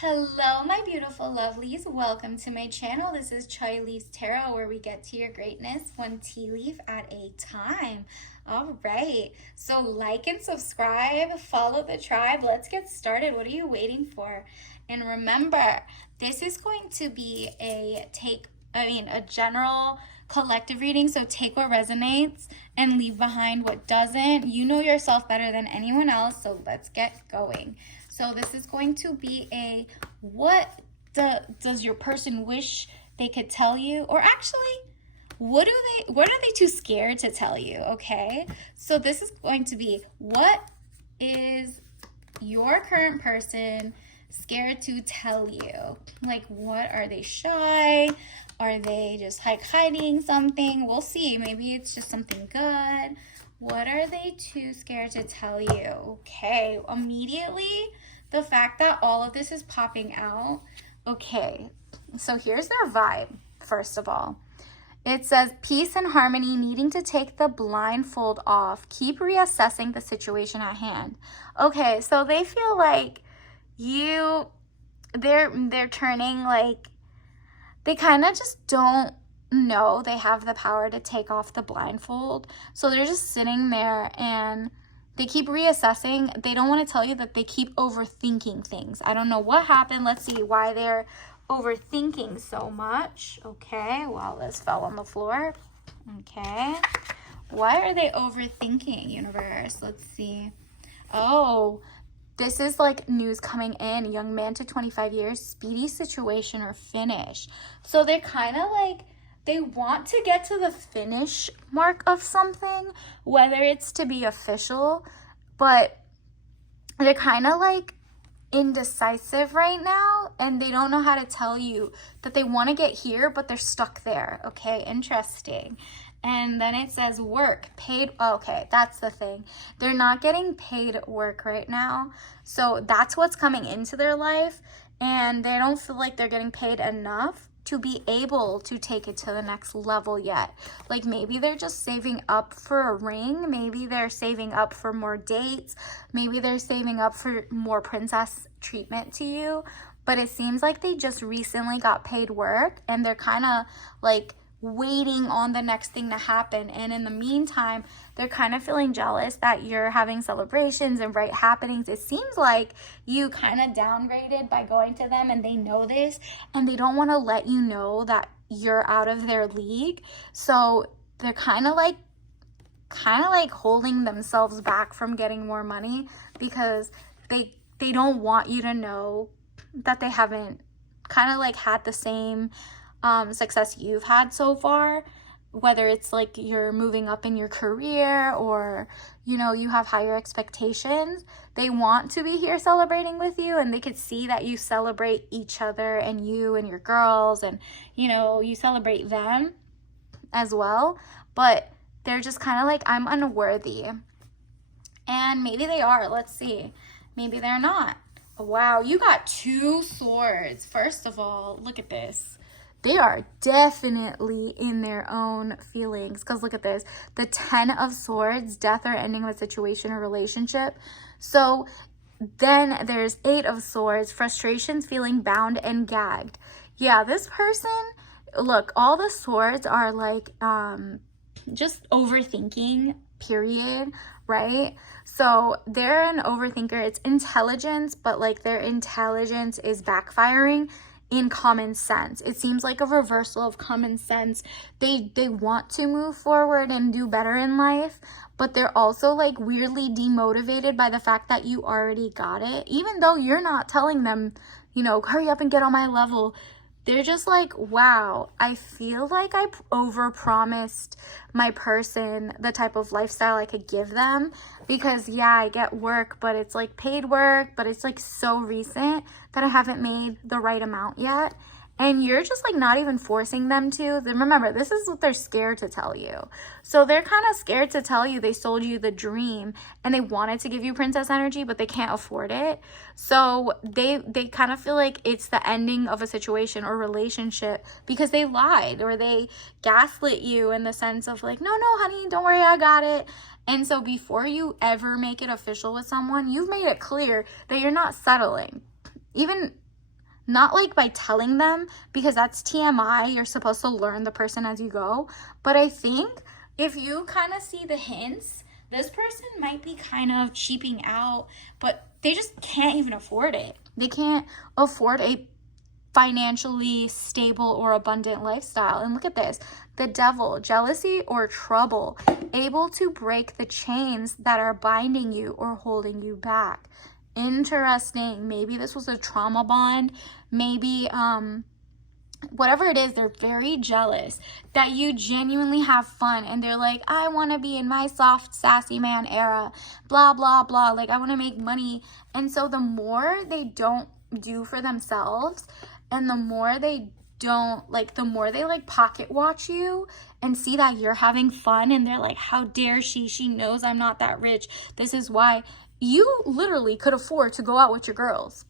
Hello, my beautiful lovelies. Welcome to my channel. This is Chai Leaves Tarot, where we get to your greatness one tea leaf at a time. All right. So, like and subscribe, follow the tribe. Let's get started. What are you waiting for? And remember, this is going to be a general collective reading. So, take what resonates and leave behind what doesn't. You know yourself better than anyone else. So, let's get going. So this is going to be a does your person wish they could tell you? Or actually, what are they too scared to tell you? Okay. So this is going to be, what is your current person scared to tell you? Like, what are they shy? Are they just hiding something? We'll see. Maybe it's just something good. What are they too scared to tell you? Okay, immediately, the fact that all of this is popping out. Okay, so here's their vibe, first of all. It says, peace and harmony, needing to take the blindfold off. Keep reassessing the situation at hand. Okay, so they feel like they're turning, like, they kind of just don't know they have the power to take off the blindfold. So they're just sitting there and they keep reassessing. They don't want to tell you that they keep overthinking things. I don't know what happened. Let's see why they're overthinking so much. Okay, wow, this fell on the floor. Okay, why are they overthinking, universe? Let's see. Oh, this is like news coming in. Young man to 25 years, speedy situation or finish. So they're kind of like, they want to get to the finish mark of something, whether it's to be official, but they're kind of like indecisive right now, and they don't know how to tell you that they want to get here, but they're stuck there. Okay, interesting. And then it says work, paid. Okay, that's the thing. They're not getting paid work right now. So that's what's coming into their life, and they don't feel like they're getting paid enough to be able to take it to the next level yet. Like, maybe they're just saving up for a ring. Maybe they're saving up for more dates. Maybe they're saving up for more princess treatment to you. But it seems like they just recently got paid work, and they're kind of like waiting on the next thing to happen. And in the meantime, they're kind of feeling jealous that you're having celebrations and bright happenings. It seems like you kind of downgraded by going to them, and they know this, and they don't want to let you know that you're out of their league. So they're kind of like holding themselves back from getting more money, because they don't want you to know that they haven't kind of like had the same success you've had so far, whether it's like you're moving up in your career, or you have higher expectations. They want to be here celebrating with you, and they could see that you celebrate each other, and you and your girls, and you celebrate them as well. But they're just kind of like, I'm unworthy. And maybe they are. Let's see. Maybe they're not. Wow, you got 2 swords. First of all, look at this. They are definitely in their own feelings, because look at this. The 10 of Swords, death or ending of a situation or relationship. So then there's 8 of Swords, frustrations, feeling bound and gagged. Yeah, this person, look, all the swords are like just overthinking, period, right? So they're an overthinker. It's intelligence, but like their intelligence is backfiring in common sense. It seems like a reversal of common sense. They want to move forward and do better in life, but they're also like weirdly demotivated by the fact that you already got it, even though you're not telling them, hurry up and get on my level. They're just like, wow, I feel like I overpromised my person the type of lifestyle I could give them, because yeah, I get work, but it's like paid work, but it's like so recent that I haven't made the right amount yet. And you're just like not even forcing them to. Then remember, this is what they're scared to tell you. So they're kind of scared to tell you they sold you the dream, and they wanted to give you princess energy, but they can't afford it. So they kind of feel like it's the ending of a situation or relationship, because they lied or they gaslit you in the sense of like, no, honey, don't worry, I got it. And so before you ever make it official with someone, you've made it clear that you're not settling. Even not like by telling them, because that's TMI, you're supposed to learn the person as you go, but I think if you kind of see the hints, this person might be kind of cheaping out, but they just can't even afford it. They can't afford a financially stable or abundant lifestyle. And look at this, the devil, jealousy or trouble, able to break the chains that are binding you or holding you back. Interesting. Maybe this was a trauma bond. Maybe whatever it is, they're very jealous that you genuinely have fun, and they're like, I want to be in my soft sassy man era, blah blah blah, like I want to make money. And so the more they don't do for themselves, and the more they don't, like, the more they like pocket watch you and see that you're having fun, and they're like, how dare she knows I'm not that rich, this is why. You literally could afford to go out with your girls,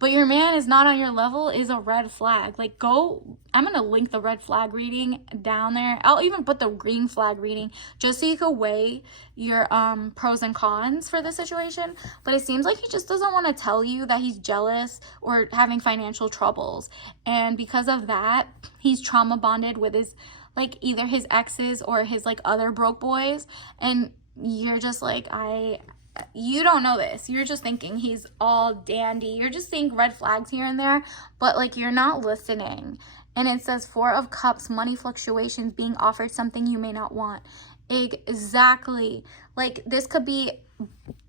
but your man is not on your level, is a red flag. Like, go, I'm going to link the red flag reading down there. I'll even put the green flag reading just so you can weigh your pros and cons for the situation. But it seems like he just doesn't want to tell you that he's jealous or having financial troubles. And because of that, he's trauma bonded with his, like, either his exes or his, like, other broke boys. And you're just like, you don't know this. You're just thinking he's all dandy. You're just seeing red flags here and there, but like, you're not listening. And it says 4 of Cups, money fluctuations, being offered something you may not want. Exactly. Like, this could be,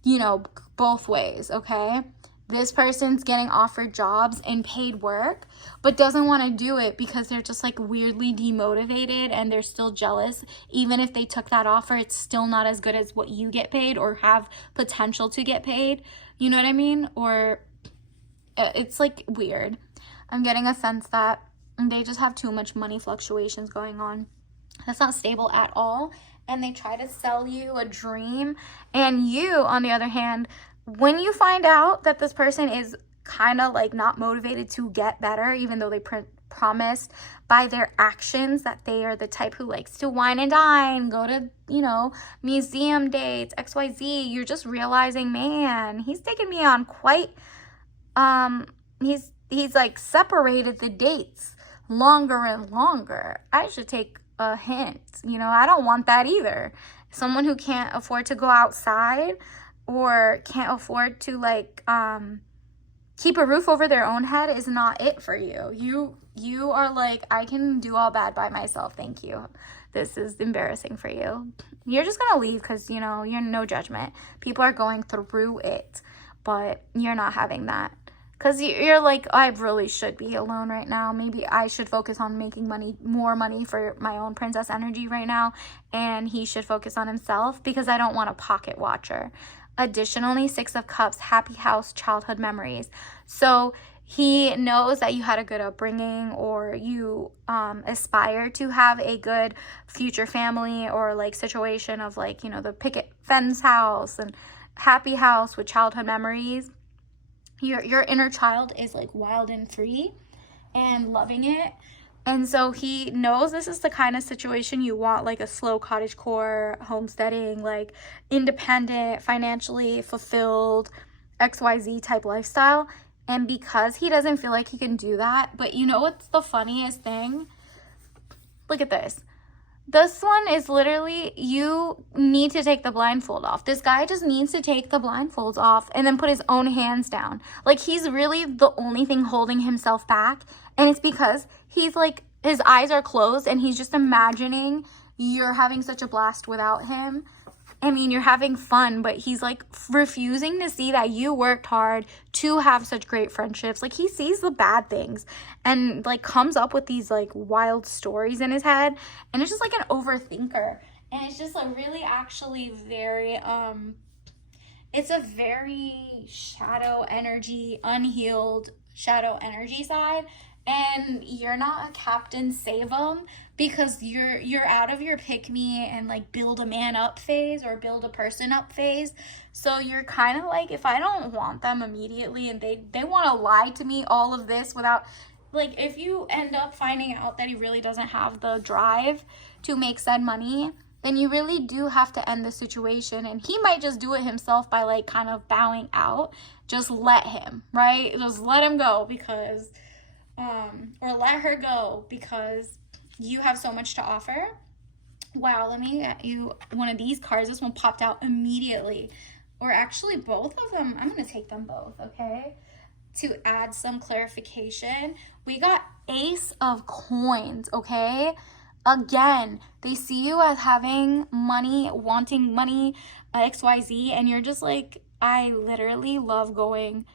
you know, both ways, okay? This person's getting offered jobs and paid work, but doesn't want to do it because they're just like weirdly demotivated, and they're still jealous. Even if they took that offer, it's still not as good as what you get paid or have potential to get paid. You know what I mean? Or it's like weird. I'm getting a sense that they just have too much money fluctuations going on. That's not stable at all. And they try to sell you a dream. And you, on the other hand, when you find out that this person is kind of like not motivated to get better, even though they promised by their actions that they are the type who likes to wine and dine, go to, you know, museum dates, XYZ, you're just realizing, man, he's taking me on quite, he's like separated the dates longer and longer. I should take a hint. You know, I don't want that either. Someone who can't afford to go outside or can't afford to like keep a roof over their own head is not it for you. You are like, I can do all bad by myself, thank you. This is embarrassing for you. You're just gonna leave because, you know, you're no judgment. People are going through it, but you're not having that. Because you're like, I really should be alone right now. Maybe I should focus on making money, more money for my own princess energy right now. And he should focus on himself because I don't want a pocket watcher. Additionally, 6 of Cups, happy house, childhood memories. So he knows that you had a good upbringing, or you aspire to have a good future family or like situation of like, you know, the picket fence house and happy house with childhood memories. Your inner child is like wild and free and loving it. And so he knows this is the kind of situation you want, like a slow cottagecore, homesteading, like independent, financially fulfilled, XYZ type lifestyle. And because he doesn't feel like he can do that, but you know what's the funniest thing? Look at this. This one is literally, you need to take the blindfold off. This guy just needs to take the blindfolds off and then put his own hands down. Like, he's really the only thing holding himself back. And it's because he's like, his eyes are closed and he's just imagining you're having such a blast without him. I mean, you're having fun, but he's like refusing to see that you worked hard to have such great friendships. Like, he sees the bad things and like comes up with these like wild stories in his head. And it's just like an overthinker. And it's just like really actually very, it's a very shadow energy, unhealed shadow energy side. And you're not a Captain Save 'em because you're out of your pick me and like build a man up phase or build a person up phase. So you're kind of like, if I don't want them immediately and they want to lie to me all of this without, like, if you end up finding out that he really doesn't have the drive to make said money, then you really do have to end the situation. And he might just do it himself by like kind of bowing out. Just let him, right? Just let him go because, or let her go because you have so much to offer. Wow, let me get you one of these cards. This one popped out immediately. Or actually both of them. I'm going to take them both, okay? To add some clarification. We got Ace of Coins, okay? Again, they see you as having money, wanting money, XYZ, and you're just like, I literally love going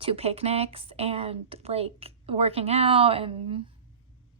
to picnics and like working out and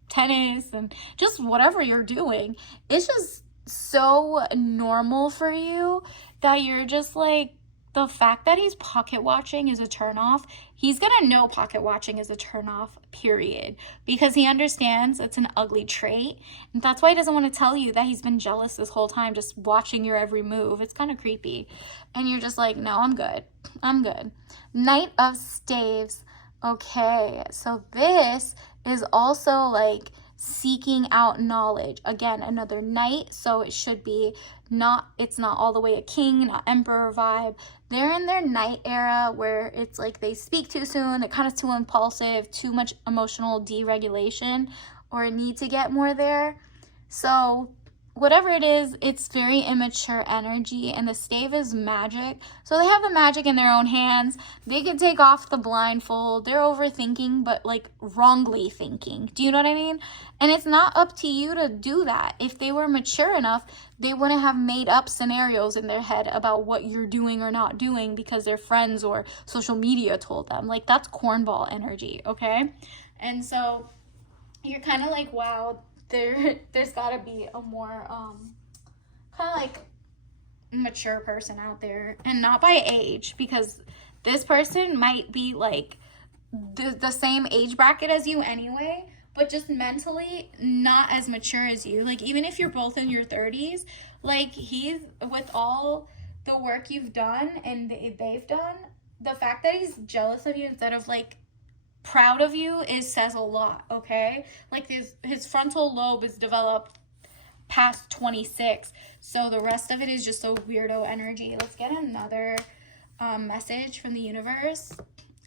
tennis and just whatever you're doing. It's just so normal for you that you're just like, the fact that he's pocket watching is a turnoff. He's gonna know pocket watching is a turnoff, period, because he understands it's an ugly trait. And that's why he doesn't want to tell you that he's been jealous this whole time, just watching your every move. It's kind of creepy. And you're just like, no, I'm good. I'm good. Knight of Staves. Okay, so this is also like seeking out knowledge. Again, another knight, so it should be not, it's not all the way a king, not emperor vibe. They're in their knight era where it's like they speak too soon, they're kind of too impulsive, too much emotional deregulation, or need to get more there. So whatever it is, it's very immature energy, and the stave is magic. So they have the magic in their own hands. They can take off the blindfold. They're overthinking, but like wrongly thinking. Do you know what I mean? And it's not up to you to do that. If they were mature enough, they wouldn't have made up scenarios in their head about what you're doing or not doing because their friends or social media told them. Like, that's cornball energy, okay? And so you're kind of like, wow, there's got to be a more kind of like mature person out there, and not by age, because this person might be like the same age bracket as you anyway, but just mentally not as mature as you. Like, even if you're both in your 30s, like, he's, with all the work you've done and they've done, the fact that he's jealous of you instead of like proud of you says a lot, okay? Like, his frontal lobe is developed past 26, so the rest of it is just a weirdo energy. Let's get another message from the universe.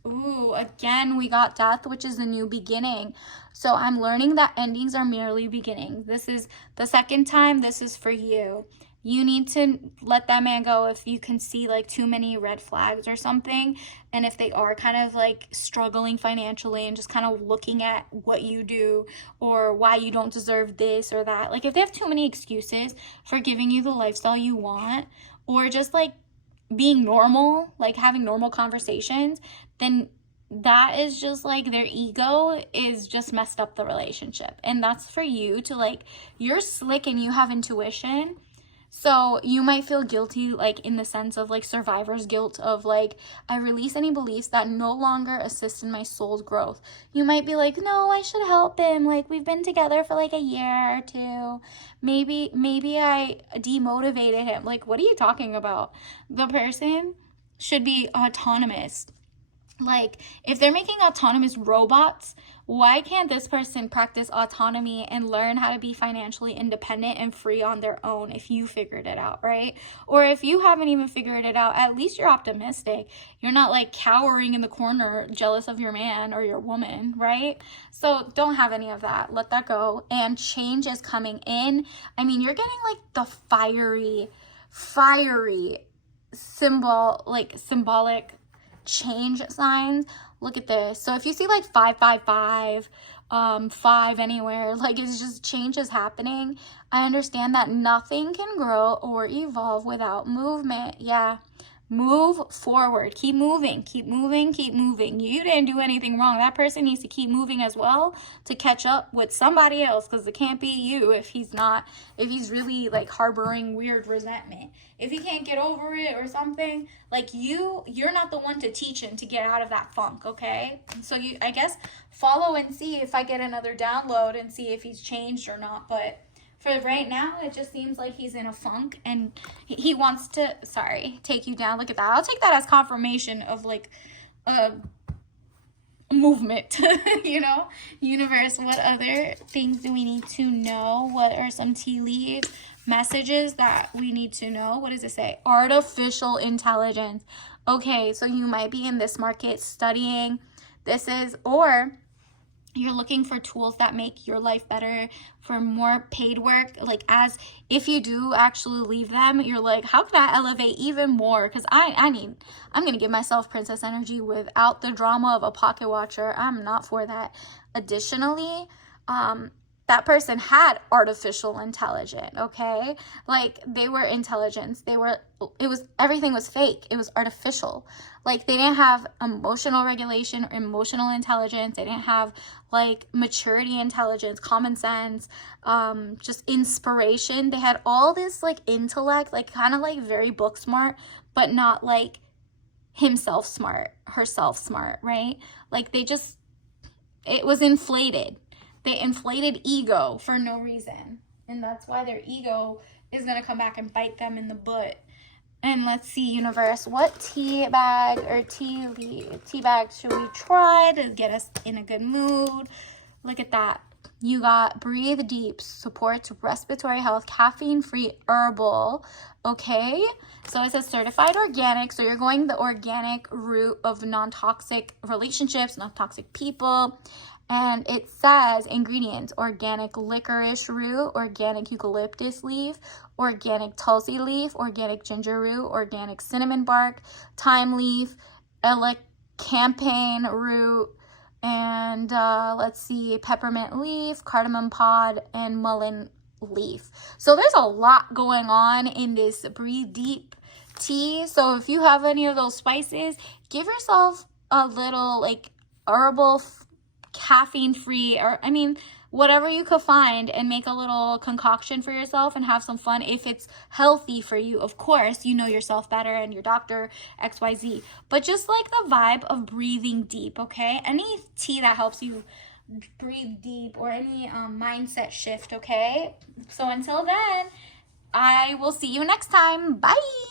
Ooh, again, we got death, which is a new beginning. So I'm learning that endings are merely beginnings. This is the second time this is for you. You need to let that man go if you can see like too many red flags or something. And if they are kind of like struggling financially and just kind of looking at what you do or why you don't deserve this or that. Like, if they have too many excuses for giving you the lifestyle you want, or just like being normal, like having normal conversations, then that is just like their ego is just messed up the relationship. And that's for you to like, you're slick and you have intuition. So you might feel guilty, like in the sense of like survivor's guilt of like, I release any beliefs that no longer assist in my soul's growth. You might be like, no, I should help him. Like, we've been together for like a year or two. Maybe I demotivated him. Like, what are you talking about? The person should be autonomous. Like, if they're making autonomous robots, why can't this person practice autonomy and learn how to be financially independent and free on their own if you figured it out, right? Or if you haven't even figured it out, at least you're optimistic. You're not like cowering in the corner jealous of your man or your woman, right? So don't have any of that. Let that go. And change is coming in. I mean, you're getting like the fiery symbolic change signs. Look at this. So if you see like 555, 5 anywhere, like, it's just changes happening. I understand that nothing can grow or evolve without movement. Yeah. Move forward. Keep moving. Keep moving. Keep moving. You didn't do anything wrong. That person needs to keep moving as well to catch up with somebody else, because it can't be you if he's really like harboring weird resentment. If he can't get over it or something, like, you're not the one to teach him to get out of that funk, okay? So I guess follow and see if I get another download and see if he's changed or not. But for right now, it just seems like he's in a funk and he wants to, take you down. Look at that. I'll take that as confirmation of like a movement. You know, universe, what other things do we need to know? What are some tea leaves messages that we need to know? What does it say? Artificial intelligence. Okay, so you might be in this market studying. This is, or you're looking for tools that make your life better, for more paid work. Like, as if you do actually leave them, you're like, how can I elevate even more? Because I'm gonna give myself princess energy without the drama of a pocket watcher. I'm not for that. Additionally, that person had artificial intelligence, okay? Like, they were intelligence. Everything was fake. It was artificial. Like, they didn't have emotional regulation or emotional intelligence. They didn't have, like, maturity intelligence, common sense, just inspiration. They had all this, like, intellect, like, kind of, like, very book smart, but not, like, himself smart, herself smart, right? Like, it was inflated. They inflated ego for no reason. And that's why their ego is going to come back and bite them in the butt. And let's see, universe, what tea bag or tea bag should we try to get us in a good mood? Look at that. You got Breathe Deep, supports respiratory health, caffeine-free herbal. Okay, so it says certified organic. So you're going the organic route of non-toxic relationships, non-toxic people. And it says ingredients: organic licorice root, organic eucalyptus leaf, organic tulsi leaf, organic ginger root, organic cinnamon bark, thyme leaf, elecampane root, and let's see, peppermint leaf, cardamom pod, and mullein leaf. So there's a lot going on in this Breathe Deep tea. So if you have any of those spices, give yourself a little, like, herbal caffeine-free, or whatever you could find, and make a little concoction for yourself and have some fun. If it's healthy for you, of course, you know yourself better and your doctor, XYZ. But just like the vibe of breathing deep, okay? Any tea that helps you breathe deep, or any mindset shift, okay? So until then, I will see you next time. Bye!